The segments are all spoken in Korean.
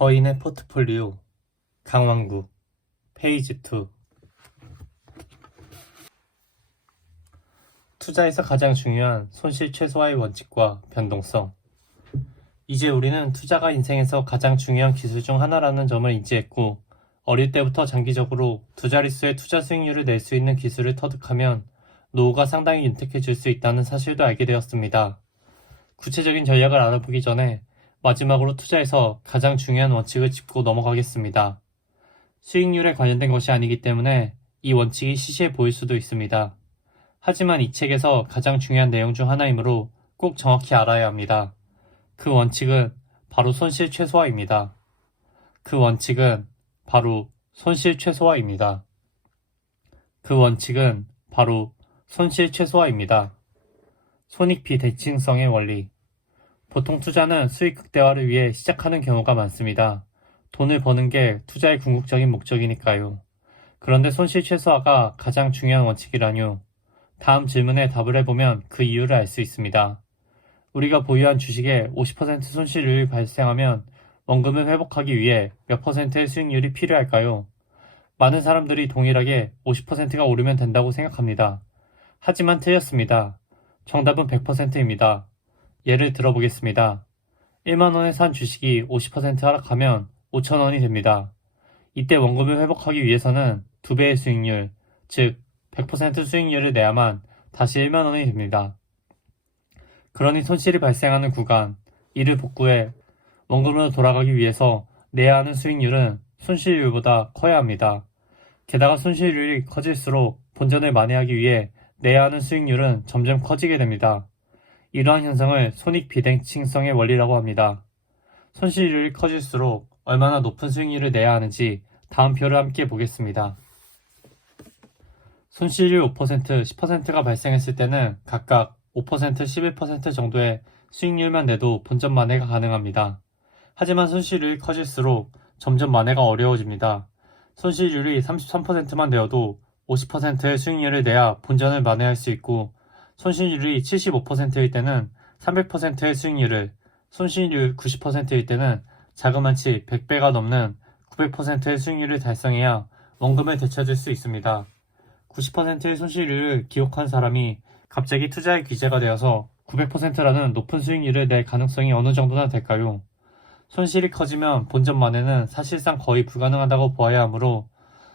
거인의 포트폴리오 강왕구 페이지 2. 투자에서 가장 중요한 손실 최소화의 원칙과 변동성. 이제 우리는 투자가 인생에서 가장 중요한 기술 중 하나라는 점을 인지했고, 어릴 때부터 장기적으로 두 자릿수의 투자 수익률을 낼 수 있는 기술을 터득하면 노후가 상당히 윤택해질 수 있다는 사실도 알게 되었습니다. 구체적인 전략을 알아보기 전에 마지막으로 투자에서 가장 중요한 원칙을 짚고 넘어가겠습니다. 수익률에 관련된 것이 아니기 때문에 이 원칙이 시시해 보일 수도 있습니다. 하지만 이 책에서 가장 중요한 내용 중 하나이므로 꼭 정확히 알아야 합니다. 그 원칙은 바로 손실 최소화입니다. 그 원칙은 바로 손실 최소화입니다. 그 원칙은 바로 손실 최소화입니다. 손익 비대칭성의 원리. 보통 투자는 수익 극대화를 위해 시작하는 경우가 많습니다. 돈을 버는 게 투자의 궁극적인 목적이니까요. 그런데 손실 최소화가 가장 중요한 원칙이라뇨. 다음 질문에 답을 해보면 그 이유를 알 수 있습니다. 우리가 보유한 주식에 50% 손실률이 발생하면 원금을 회복하기 위해 몇 %의 수익률이 필요할까요? 많은 사람들이 동일하게 50%가 오르면 된다고 생각합니다. 하지만 틀렸습니다. 정답은 100%입니다. 예를 들어보겠습니다. 1만원에 산 주식이 50% 하락하면 5천원이 됩니다. 이때 원금을 회복하기 위해서는 2배의 수익률, 즉 100% 수익률을 내야만 다시 1만원이 됩니다. 그러니 손실이 발생하는 구간, 이를 복구해 원금으로 돌아가기 위해서 내야 하는 수익률은 손실률보다 커야 합니다. 게다가 손실률이 커질수록 본전을 만회하기 위해 내야 하는 수익률은 점점 커지게 됩니다. 이러한 현상을 손익 비대칭성의 원리라고 합니다. 손실률이 커질수록 얼마나 높은 수익률을 내야 하는지 다음 표를 함께 보겠습니다. 손실률 5%, 10%가 발생했을 때는 각각 5%, 11% 정도의 수익률만 내도 본전 만회가 가능합니다. 하지만 손실률이 커질수록 점점 만회가 어려워집니다. 손실률이 33%만 되어도 50%의 수익률을 내야 본전을 만회할 수 있고, 손실률이 75%일 때는 300%의 수익률을, 손실률 90%일 때는 자그마치 100배가 넘는 900%의 수익률을 달성해야 원금을 되찾을 수 있습니다. 90%의 손실률을 기록한 사람이 갑자기 투자의 귀재가 되어서 900%라는 높은 수익률을 낼 가능성이 어느 정도나 될까요? 손실이 커지면 본전 만회는 사실상 거의 불가능하다고 보아야 하므로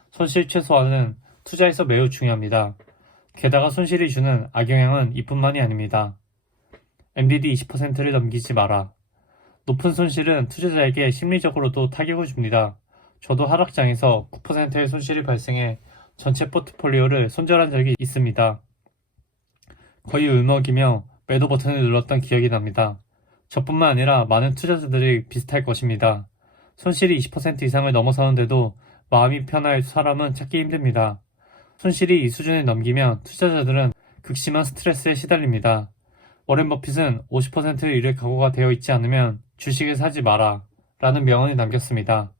손실 최소화는 투자에서 매우 중요합니다. 게다가 손실이 주는 악영향은 이뿐만이 아닙니다. MDD 20%를 넘기지 마라. 높은 손실은 투자자에게 심리적으로도 타격을 줍니다. 저도 하락장에서 9%의 손실이 발생해 전체 포트폴리오를 손절한 적이 있습니다. 거의 울먹이며 매도 버튼을 눌렀던 기억이 납니다. 저뿐만 아니라 많은 투자자들이 비슷할 것입니다. 손실이 20% 이상을 넘어서는데도 마음이 편할 사람은 찾기 힘듭니다. 손실이 이 수준을 넘기면 투자자들은 극심한 스트레스에 시달립니다. 워렌 버핏은 50%를 잃을 각오가 되어 있지 않으면 주식을 사지 마라 라는 명언을 남겼습니다.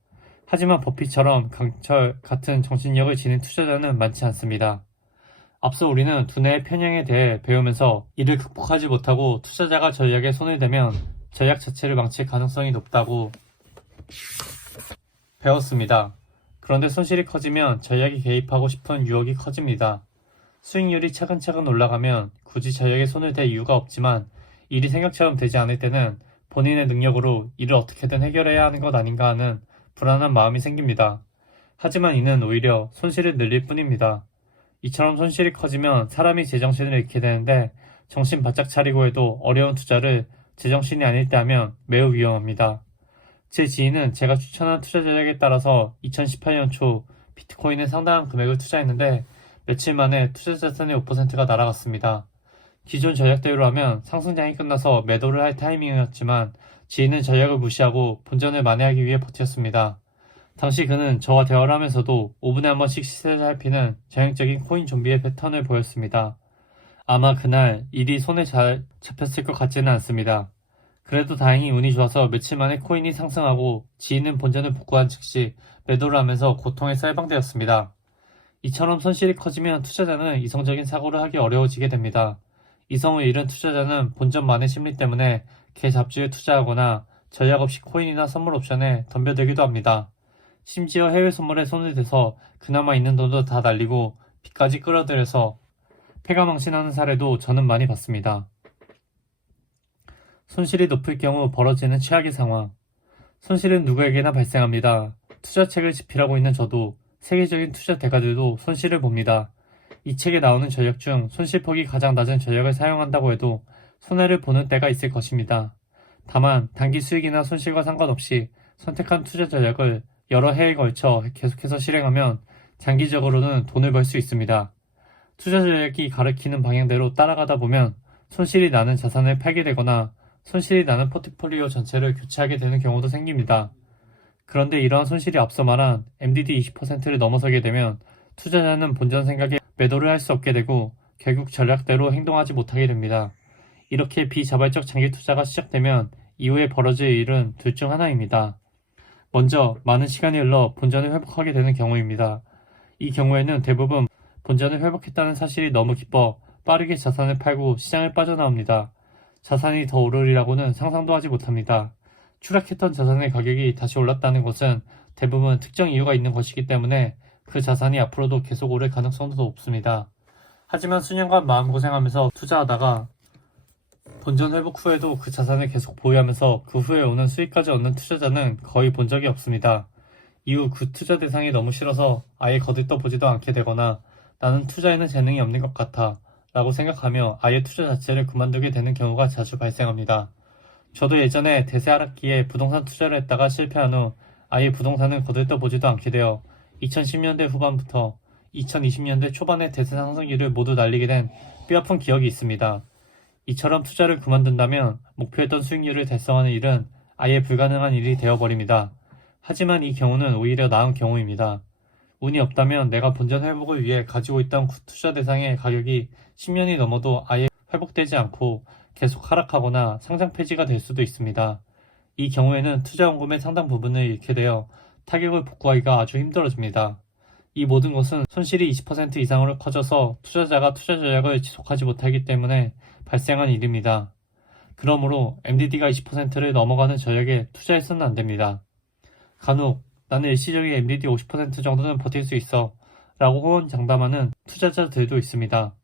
하지만 버핏처럼 강철 같은 정신력을 지닌 투자자는 많지 않습니다. 앞서 우리는 두뇌의 편향에 대해 배우면서 이를 극복하지 못하고 투자자가 전략에 손을 대면 전략 자체를 망칠 가능성이 높다고 배웠습니다. 그런데 손실이 커지면 전략에 개입하고 싶은 유혹이 커집니다. 수익률이 차근차근 올라가면 굳이 전략에 손을 댈 이유가 없지만 일이 생각처럼 되지 않을 때는 본인의 능력으로 이를 어떻게든 해결해야 하는 것 아닌가 하는 불안한 마음이 생깁니다. 하지만 이는 오히려 손실을 늘릴 뿐입니다. 이처럼 손실이 커지면 사람이 제정신을 잃게 되는데 정신 바짝 차리고 해도 어려운 투자를 제정신이 아닐 때 하면 매우 위험합니다. 제 지인은 제가 추천한 투자 전략에 따라서 2018년 초 비트코인에 상당한 금액을 투자했는데 며칠 만에 투자 자산의 5%가 날아갔습니다. 기존 전략대로 하면 상승장이 끝나서 매도를 할 타이밍이었지만 지인은 전략을 무시하고 본전을 만회하기 위해 버텼습니다. 당시 그는 저와 대화를 하면서도 5분에 한 번씩 시세를 살피는 전형적인 코인 좀비의 패턴을 보였습니다. 아마 그날 일이 손에 잘 잡혔을 것 같지는 않습니다. 그래도 다행히 운이 좋아서 며칠 만에 코인이 상승하고 지인은 본전을 복구한 즉시 매도를 하면서 고통에서 해방되었습니다. 이처럼 손실이 커지면 투자자는 이성적인 사고를 하기 어려워지게 됩니다. 이성을 잃은 투자자는 본전 만회 심리 때문에 개 잡주에 투자하거나 전략 없이 코인이나 선물 옵션에 덤벼들기도 합니다. 심지어 해외 선물에 손을 대서 그나마 있는 돈도 다 날리고 빚까지 끌어들여서 패가망신하는 사례도 저는 많이 봤습니다. 손실이 높을 경우 벌어지는 최악의 상황. 손실은 누구에게나 발생합니다. 투자책을 집필하고 있는 저도 세계적인 투자 대가들도 손실을 봅니다. 이 책에 나오는 전략 중 손실폭이 가장 낮은 전략을 사용한다고 해도 손해를 보는 때가 있을 것입니다. 다만 단기 수익이나 손실과 상관없이 선택한 투자 전략을 여러 해에 걸쳐 계속해서 실행하면 장기적으로는 돈을 벌 수 있습니다. 투자 전략이 가리키는 방향대로 따라가다 보면 손실이 나는 자산을 팔게 되거나 손실이 나는 포트폴리오 전체를 교체하게 되는 경우도 생깁니다. 그런데 이러한 손실이 앞서 말한 MDD 20%를 넘어서게 되면 투자자는 본전 생각에 매도를 할 수 없게 되고 결국 전략대로 행동하지 못하게 됩니다. 이렇게 비자발적 장기 투자가 시작되면 이후에 벌어질 일은 둘 중 하나입니다. 먼저 많은 시간이 흘러 본전을 회복하게 되는 경우입니다. 이 경우에는 대부분 본전을 회복했다는 사실이 너무 기뻐 빠르게 자산을 팔고 시장을 빠져나옵니다. 자산이 더 오르리라고는 상상도 하지 못합니다. 추락했던 자산의 가격이 다시 올랐다는 것은 대부분 특정 이유가 있는 것이기 때문에 그 자산이 앞으로도 계속 오를 가능성도 높습니다. 하지만 수년간 마음고생하면서 투자하다가 본전 회복 후에도 그 자산을 계속 보유하면서 그 후에 오는 수익까지 얻는 투자자는 거의 본 적이 없습니다. 이후 그 투자 대상이 너무 싫어서 아예 거들떠 보지도 않게 되거나 나는 투자에는 재능이 없는 것 같아 라고 생각하며 아예 투자 자체를 그만두게 되는 경우가 자주 발생합니다. 저도 예전에 대세 하락기에 부동산 투자를 했다가 실패한 후 아예 부동산을 거들떠 보지도 않게 되어 2010년대 후반부터 2020년대 초반의 대세 상승률을 모두 날리게 된 뼈아픈 기억이 있습니다. 이처럼 투자를 그만둔다면 목표했던 수익률을 달성하는 일은 아예 불가능한 일이 되어버립니다. 하지만 이 경우는 오히려 나은 경우입니다. 운이 없다면 내가 본전 회복을 위해 가지고 있던 투자 대상의 가격이 10년이 넘어도 아예 회복되지 않고 계속 하락하거나 상장 폐지가 될 수도 있습니다. 이 경우에는 투자 원금의 상당 부분을 잃게 되어 타격을 복구하기가 아주 힘들어집니다. 이 모든 것은 손실이 20% 이상으로 커져서 투자자가 투자 전략을 지속하지 못하기 때문에 발생한 일입니다. 그러므로 MDD가 20%를 넘어가는 전략에 투자해서는 안 됩니다. 간혹 나는 일시적인 MDD 50% 정도는 버틸 수 있어 라고 호언장담하는 투자자들도 있습니다.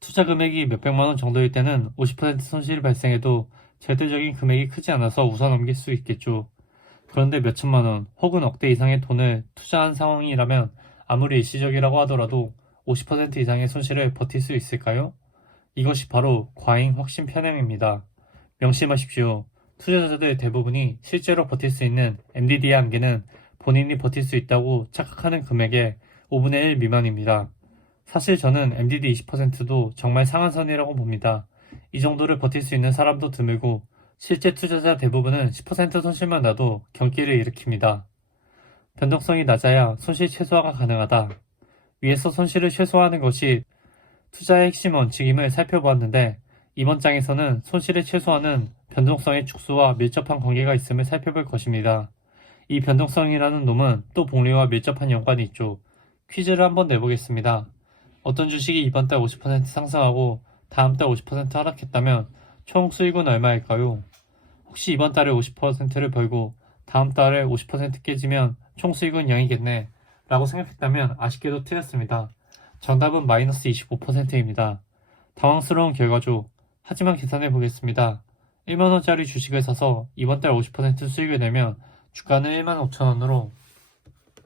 투자 금액이 몇백만 원 정도일 때는 50% 손실이 발생해도 절대적인 금액이 크지 않아서 웃어 넘길 수 있겠죠. 그런데 몇천만 원 혹은 억대 이상의 돈을 투자한 상황이라면 아무리 일시적이라고 하더라도 50% 이상의 손실을 버틸 수 있을까요? 이것이 바로 과잉 확신 편향입니다. 명심하십시오. 투자자들 대부분이 실제로 버틸 수 있는 MDD의 한계는 본인이 버틸 수 있다고 착각하는 금액의 5분의 1 미만입니다. 사실 저는 MDD 20%도 정말 상한선이라고 봅니다. 이 정도를 버틸 수 있는 사람도 드물고 실제 투자자 대부분은 10% 손실만 나도 경기를 일으킵니다. 변동성이 낮아야 손실 최소화가 가능하다. 위에서 손실을 최소화하는 것이 투자의 핵심 원칙임을 살펴보았는데 이번 장에서는 손실의 최소화는 변동성의 축소와 밀접한 관계가 있음을 살펴볼 것입니다. 이 변동성이라는 놈은 또 복리와 밀접한 연관이 있죠. 퀴즈를 한번 내보겠습니다. 어떤 주식이 이번 달 50% 상승하고 다음 달 50% 하락했다면 총 수익은 얼마일까요? 혹시 이번 달에 50%를 벌고 다음 달에 50% 깨지면 총 수익은 0이겠네 라고 생각했다면 아쉽게도 틀렸습니다. 정답은 마이너스 25%입니다. 당황스러운 결과죠. 하지만 계산해 보겠습니다. 1만원짜리 주식을 사서 이번 달 50% 수익을 내면 주가는 1만 5천원으로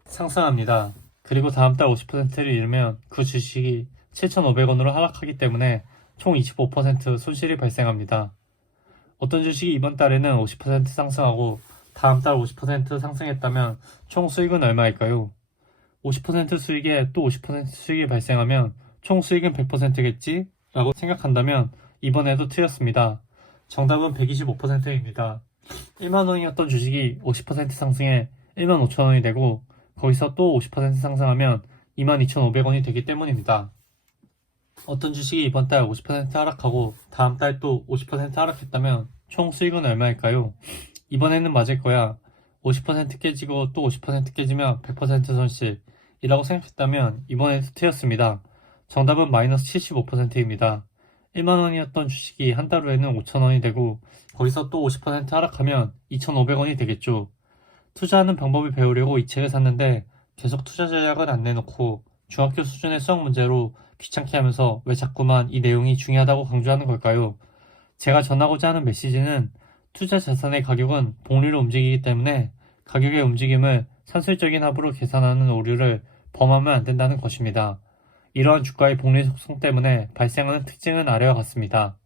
상승합니다. 그리고 다음 달 50%를 잃으면 그 주식이 7,500원으로 하락하기 때문에 총 25% 손실이 발생합니다. 어떤 주식이 이번 달에는 50% 상승하고 다음 달 50% 상승했다면 총 수익은 얼마일까요? 50% 수익에 또 50% 수익이 발생하면 총 수익은 100%겠지? 라고 생각한다면 이번에도 틀렸습니다. 정답은 125%입니다. 1만원이었던 주식이 50% 상승해 1만 5천원이 되고 거기서 또 50% 상승하면 22,500원이 되기 때문입니다. 어떤 주식이 이번 달 50% 하락하고 다음 달 또 50% 하락했다면 총 수익은 얼마일까요? 이번에는 맞을 거야. 50% 깨지고 또 50% 깨지면 100% 손실이라고 생각했다면 이번에도 틀렸습니다. 정답은 마이너스 75%입니다. 1만원이었던 주식이 한 달 후에는 5천원이 되고 거기서 또 50% 하락하면 2,500원이 되겠죠. 투자하는 방법을 배우려고 이 책을 샀는데 계속 투자 전략을 안 내놓고 중학교 수준의 수학 문제로 귀찮게 하면서 왜 자꾸만 이 내용이 중요하다고 강조하는 걸까요? 제가 전하고자 하는 메시지는 투자 자산의 가격은 복리로 움직이기 때문에 가격의 움직임을 산술적인 합으로 계산하는 오류를 범하면 안 된다는 것입니다. 이러한 주가의 복리 속성 때문에 발생하는 특징은 아래와 같습니다.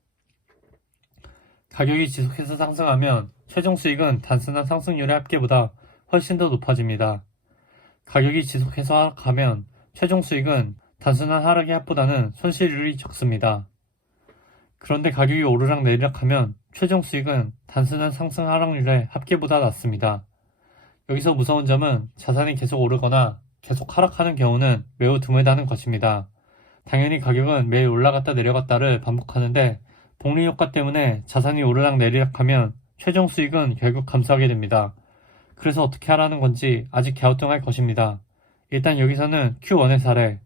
가격이 지속해서 상승하면 최종 수익은 단순한 상승률의 합계보다 훨씬 더 높아집니다. 가격이 지속해서 하락하면 최종 수익은 단순한 하락의 합보다는 손실률이 적습니다. 그런데 가격이 오르락 내리락 하면 최종 수익은 단순한 상승 하락률의 합계보다 낮습니다. 여기서 무서운 점은 자산이 계속 오르거나 계속 하락하는 경우는 매우 드물다는 것입니다. 당연히 가격은 매일 올라갔다 내려갔다를 반복하는데 복리 효과 때문에 자산이 오르락 내리락 하면 최종 수익은 결국 감소하게 됩니다. 그래서 어떻게 하라는 건지 아직 갸우뚱할 것입니다. 일단 여기서는 Q1의 사례,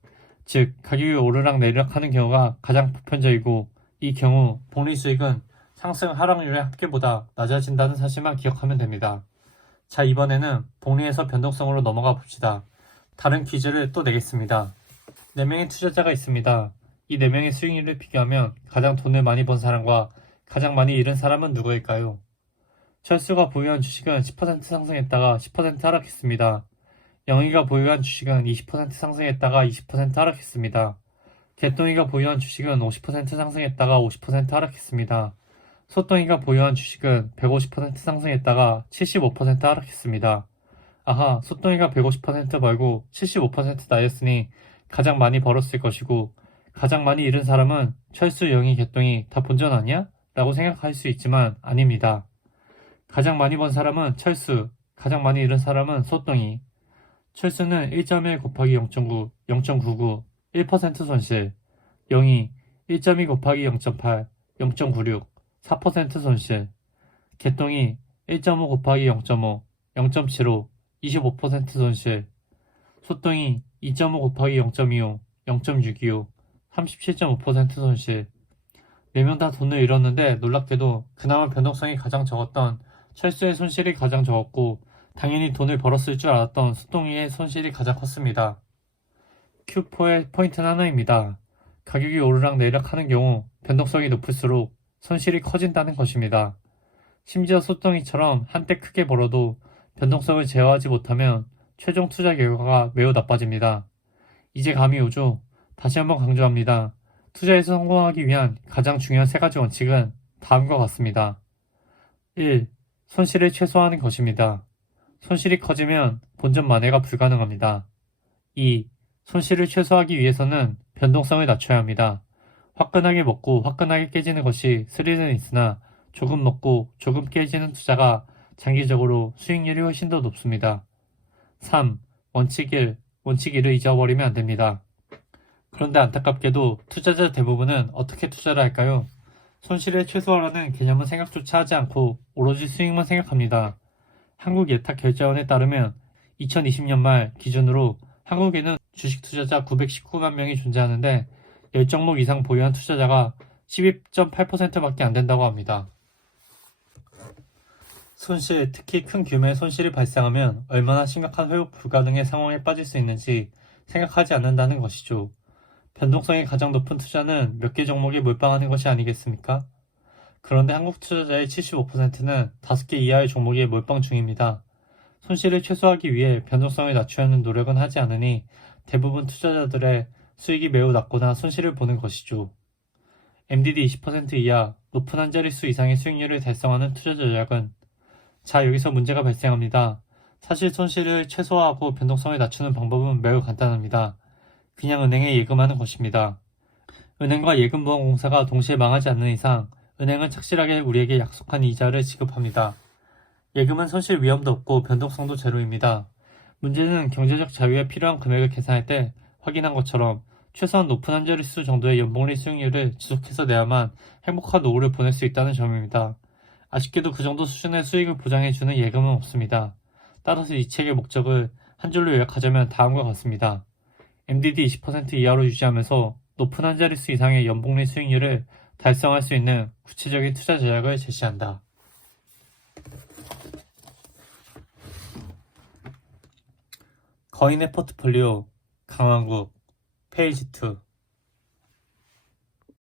즉 가격이 오르락 내리락 하는 경우가 가장 보편적이고 이 경우 복리 수익은 상승 하락률의 합계보다 낮아진다는 사실만 기억하면 됩니다. 자, 이번에는 복리에서 변동성으로 넘어가 봅시다. 다른 퀴즈를 또 내겠습니다. 4명의 투자자가 있습니다. 이 4명의 수익률을 비교하면 가장 돈을 많이 번 사람과 가장 많이 잃은 사람은 누구일까요? 철수가 보유한 주식은 10% 상승했다가 10% 하락했습니다. 영희가 보유한 주식은 20% 상승했다가 20% 하락했습니다. 개똥이가 보유한 주식은 50% 상승했다가 50% 하락했습니다. 소똥이가 보유한 주식은 150% 상승했다가 75% 하락했습니다. 아하, 소똥이가 150% 벌고 75% 날렸으니 가장 많이 벌었을 것이고 가장 많이 잃은 사람은 철수, 영희, 개똥이 다 본전 아니야? 라고 생각할 수 있지만 아닙니다. 가장 많이 번 사람은 철수, 가장 많이 잃은 사람은 소똥이. 철수는 1.1 곱하기 0.9, 0.99, 1% 손실. 영희 1.2 곱하기 0.8, 0.96, 4% 손실. 개똥이 1.5 곱하기 0.5, 0.75, 25% 손실. 소똥이 2.5 곱하기 0.25, 0.625, 37.5% 손실. 4명 다 돈을 잃었는데 놀랍게도 그나마 변동성이 가장 적었던 철수의 손실이 가장 적었고 당연히 돈을 벌었을 줄 알았던 소똥이의 손실이 가장 컸습니다. Q4의 포인트는 하나입니다. 가격이 오르락 내리락 하는 경우 변동성이 높을수록 손실이 커진다는 것입니다. 심지어 소똥이처럼 한때 크게 벌어도 변동성을 제어하지 못하면 최종 투자 결과가 매우 나빠집니다. 이제 감이 오죠? 다시 한번 강조합니다. 투자에서 성공하기 위한 가장 중요한 3가지 원칙은 다음과 같습니다. 1. 손실을 최소화하는 것입니다. 손실이 커지면 본전 만회가 불가능합니다. 2. 손실을 최소화하기 위해서는 변동성을 낮춰야 합니다. 화끈하게 먹고 화끈하게 깨지는 것이 스릴은 있으나 조금 먹고 조금 깨지는 투자가 장기적으로 수익률이 훨씬 더 높습니다. 3. 원칙 1. 원칙 1을 잊어버리면 안 됩니다. 그런데 안타깝게도 투자자 대부분은 어떻게 투자를 할까요? 손실을 최소화하라는 개념은 생각조차 하지 않고 오로지 수익만 생각합니다. 한국예탁결제원에 따르면 2020년 말 기준으로 한국에는 주식 투자자 919만 명이 존재하는데 10종목 이상 보유한 투자자가 12.8%밖에 안 된다고 합니다. 손실, 특히 큰 규모의 손실이 발생하면 얼마나 심각한 회복 불가능의 상황에 빠질 수 있는지 생각하지 않는다는 것이죠. 변동성이 가장 높은 투자는 몇 개 종목에 몰빵하는 것이 아니겠습니까? 그런데 한국 투자자의 75%는 5개 이하의 종목에 몰빵 중입니다. 손실을 최소화하기 위해 변동성을 낮추려는 노력은 하지 않으니 대부분 투자자들의 수익이 매우 낮거나 손실을 보는 것이죠. MDD 20% 이하, 높은 한 자릿수 이상의 수익률을 달성하는 투자 전략은 자, 여기서 문제가 발생합니다. 사실 손실을 최소화하고 변동성을 낮추는 방법은 매우 간단합니다. 그냥 은행에 예금하는 것입니다. 은행과 예금보험공사가 동시에 망하지 않는 이상 은행은 착실하게 우리에게 약속한 이자를 지급합니다. 예금은 손실 위험도 없고 변동성도 제로입니다. 문제는 경제적 자유에 필요한 금액을 계산할 때 확인한 것처럼 최소한 높은 한 자릿수 정도의 연복리 수익률을 지속해서 내야만 행복한 노후를 보낼 수 있다는 점입니다. 아쉽게도 그 정도 수준의 수익을 보장해주는 예금은 없습니다. 따라서 이 책의 목적을 한 줄로 요약하자면 다음과 같습니다. MDD 20% 이하로 유지하면서 높은 한 자릿수 이상의 연복리 수익률을 달성할 수 있는 구체적인 투자 전략을 제시한다. 거인의 포트폴리오 강왕국 페이지 2